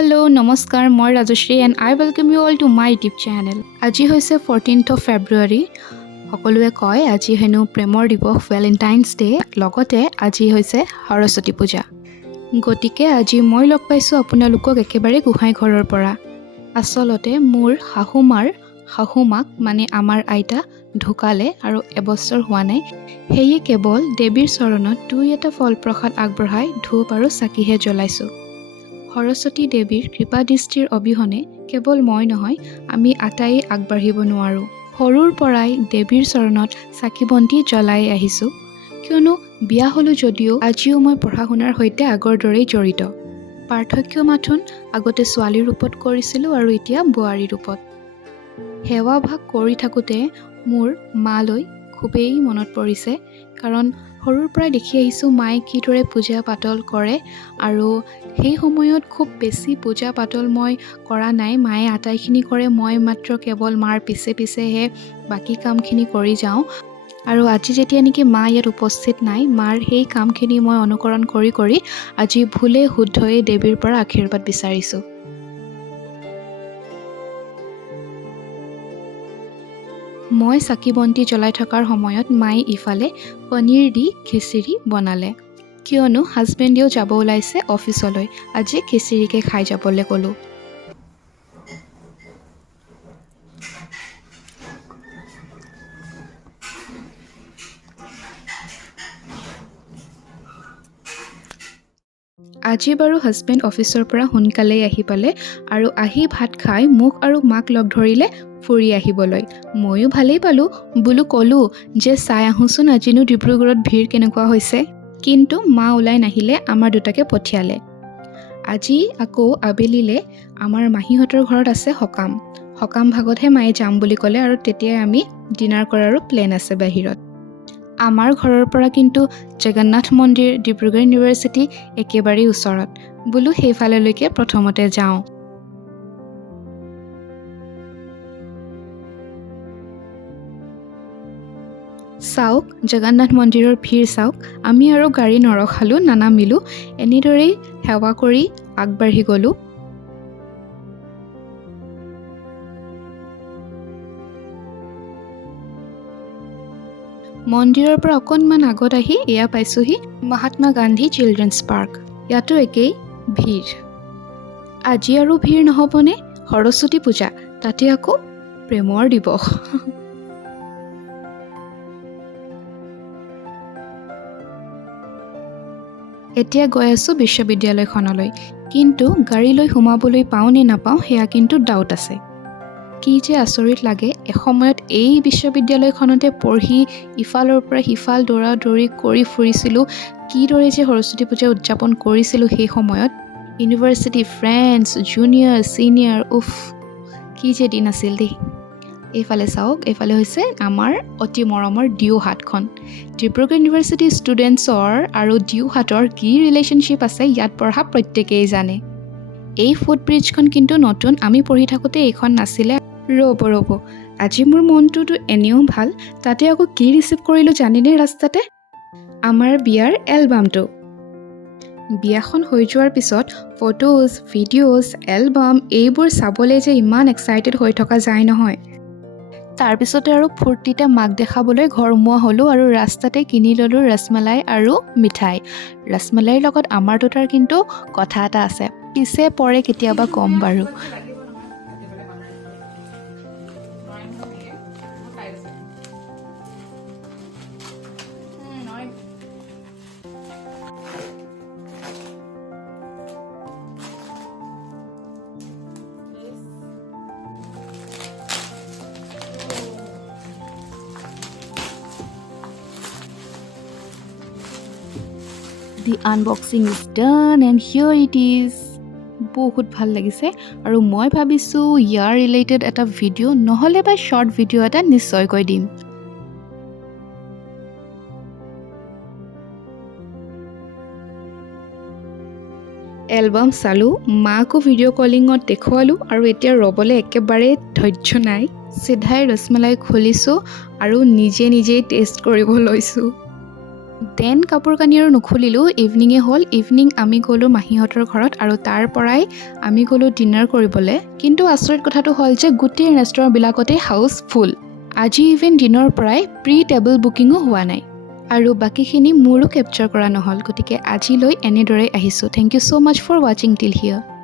Hello, নমস্কাৰ মই Rajashree and I welcome you all to my YouTube channel. আজি হৈছে 14th of February. সকলোৱে কয় আজি হেনো প্ৰেমৰ দিৱস ভেলেন্টাইনছ ডে লগতে আজি হৈছে সৰস্বতী পূজা। গতিকে আজি মই লগ পাইছো আপোনালোকক একেবাৰে গোহাঁই ঘৰৰ পৰা। আসলতে মোৰ শাহুমাক মানে আমাৰ আইতা ঢুকালে আৰু এবছৰ হোৱা নাই। সেয়ে কেৱল দেৱীৰ চৰণত দুই এটা ফল প্ৰসাদ আগবঢ়াই ধূপ আৰু চাকিহে জ্বলাইছো। সৰস্বতী দেৱীৰ কৃপা দৃষ্টিৰ অবিহনে কেৱল মই নহয় আমি আটাই আগবাঢ়িব নোৱাৰোঁ। সৰুৰ পৰাই দেৱীৰ চৰণত চাকি বন্তি জ্বলাই আহিছোঁ। কিয়নো বিয়া হ'লো যদিও আজিও মই পঢ়া শুনাৰ সৈতে আগৰ দৰেই জড়িত। পাৰ্থক্য মাথোন আগতে ছোৱালীৰ ৰূপত কৰিছিলোঁ আৰু এতিয়া বোৱাৰীৰ ৰূপত। সেৱা ভাগ কৰি থাকোঁতে মোৰ মালৈ খুবেই মনত পৰিছে, কাৰণ সৰুৰ পৰাই দেখি আহিছোঁ মায়ে কিদৰে পূজা পাতল কৰে আৰু সেই সময়ত খুব বেছি পূজা পাতল মই কৰা নাই। মায়ে আটাইখিনি কৰে, মই মাত্ৰ কেৱল মাৰ পিছেহে বাকী কামখিনি কৰি যাওঁ। আৰু আজি যেতিয়া নেকি মা ইয়াত উপস্থিত নাই, মাৰ সেই কামখিনি মই অনুকৰণ কৰি আজি ভুলে শুদ্ধয়ে দেৱীৰ পৰা আশীৰ্বাদ বিচাৰিছোঁ। মই চাকি বন্তি জ্বলাই থকাৰ সময়ত মায়ে ইফালে পনীৰ দি খিচিৰি বনালে। কিয়নো হাজবেণ্ডেও যাব ওলাইছে অফিচলৈ, আজি খিচিৰিকে খাই যাবলৈ ক'লোঁ। আজি বাৰু হাজবেণ্ড অফিচৰ পৰা সোনকালেই আহি পালে আৰু আহি ভাত খাই মোক আৰু মাক লগ ধৰিলে ফুৰি আহিবলৈ। ময়ো ভালেই পালোঁ, ক'লোঁ যে চাই আহোঁচোন আজিনো ডিব্ৰুগড়ত ভিৰ কেনেকুৱা হৈছে। কিন্তু মা ওলাই নাহিলে, আমাৰ দুটাকে পঠিয়ালে। আজি আকৌ আবেলিলে আমাৰ মাহীহঁতৰ ঘৰত আছে সকাম ভাগতহে মায়ে যাম বুলি ক'লে আৰু তেতিয়াই আমি ডিনাৰ কৰাৰো প্লেন আছে বাহিৰত। আমাৰ ঘৰৰ পৰা কিন্তু জগন্নাথ মন্দিৰ, ডিব্ৰুগড় ইউনিভাৰ্চিটি একেবাৰেই ওচৰত। সেইফাললৈকে প্ৰথমতে যাওঁ। চাওক জগন্নাথ মন্দিৰৰ ভিৰ চাওক। আমি আৰু গাড়ী নৰখালোঁ, নানামিলোঁ, এনেদৰেই সেৱা কৰি আগবাঢ়ি গ'লোঁ। মন্দিৰৰ পৰা অকণমান আগত আহি এয়া পাইছোঁহি মহাত্মা গান্ধী চিলড্ৰেনছ পাৰ্ক। ইয়াতো একেই ভিৰ। আজি আৰু ভিৰ নহ'বনে? সৰস্বতী পূজা, তাতে আকৌ প্ৰেমৰ দিৱস। এতিয়া গৈ আছোঁ বিশ্ববিদ্যালয়খনলৈ, কিন্তু গাড়ী লৈ সোমাবলৈ পাওঁ নে নাপাওঁ সেয়া কিন্তু ডাউট আছে। কি যে আচৰিত লাগে, এসময়ত এই বিশ্ববিদ্যালয়খনতে পঢ়ি ইফালৰ পৰা সিফাল দৌৰি কৰি ফুৰিছিলোঁ। কিদৰে যে সৰস্বতী পূজা উদযাপন কৰিছিলোঁ সেই সময়ত। ইউনিভাৰ্চিটি ফ্ৰেণ্ডছ, জুনিয়ৰ ছিনিয়ৰ, কি যে দিন আছিল দেই। এইফালে চাওক, এইফালে হৈছে আমাৰ অতি মৰমৰ দিউহাটখন। ডিব্ৰুগড় ইউনিভাৰ্চিটি ষ্টুডেণ্টছৰ আৰু দিউহাটৰ কি ৰিলেশ্যনশ্বিপ আছে ইয়াত পঢ়া প্ৰত্যেকেই জানে। এই ফুটব্ৰিজখন কিন্তু নতুন, আমি পঢ়ি থাকোঁতে এইখন নাছিলে। ৰ'ব আজি মোৰ মনটোতো এনেও ভাল, তাতে আকৌ কি ৰিচিভ কৰিলোঁ জানেনে ৰাস্তাতে? আমাৰ বিয়াৰ এলবামটো। বিয়াখন হৈ যোৱাৰ পিছত ফটোজ, ভিডিঅ'জ, এলবাম এইবোৰ চাবলৈ যে ইমান এক্সাইটেড হৈ থকা যায় নহয়। তাৰপিছতে আৰু ফূৰ্তিতে মাক দেখাবলৈ ঘৰ সোমোৱা হ'লোঁ আৰু ৰাস্তাতে কিনি ল'লোঁ ৰসমালাই আৰু মিঠাই। ৰসমালাইৰ লগত আমাৰ দুটাৰ কিন্তু কথা এটা আছে, পিছে পৰে কেতিয়াবা ক'ম বাৰু। The unboxing is done and here it is. বহুত ভাল লাগিছে আৰু মই ভাবিছোঁ ইয়াৰ ৰিলেটেড এটা ভিডিঅ' নহ'লে বা শ্বৰ্ট ভিডিঅ' এটা নিশ্চয়কৈ দিম। এলবাম চালোঁ, মাকো ভিডিঅ' কলিঙত দেখুৱালোঁ আৰু এতিয়া ৰ'বলৈ একেবাৰে ধৈৰ্য নাই। চিধাই ৰসমালাই খুলিছোঁ আৰু নিজেই টেষ্ট কৰিব লৈছোঁ। দেন কাপোৰ কানি আৰু নুখুলিলোঁ, ইভিনিঙে হ'ল। ইভিনিং আমি গ'লোঁ মাহীহঁতৰ ঘৰত আৰু তাৰ পৰাই আমি গ'লোঁ ডিনাৰ কৰিবলৈ। কিন্তু আচৰিত কথাটো হ'ল যে গোটেই ৰেষ্টুৰেণ্টবিলাকতে হাউচফুল। আজি ইভেন দিনৰ পৰাই প্ৰি টেবল বুকিঙো হোৱা নাই। আৰু বাকীখিনি মোৰো কেপচাৰ কৰা নহ'ল, গতিকে আজিলৈ এনেদৰেই আহিছোঁ। Thank you so' much for ৱাচিং টিল হিয়াৰ।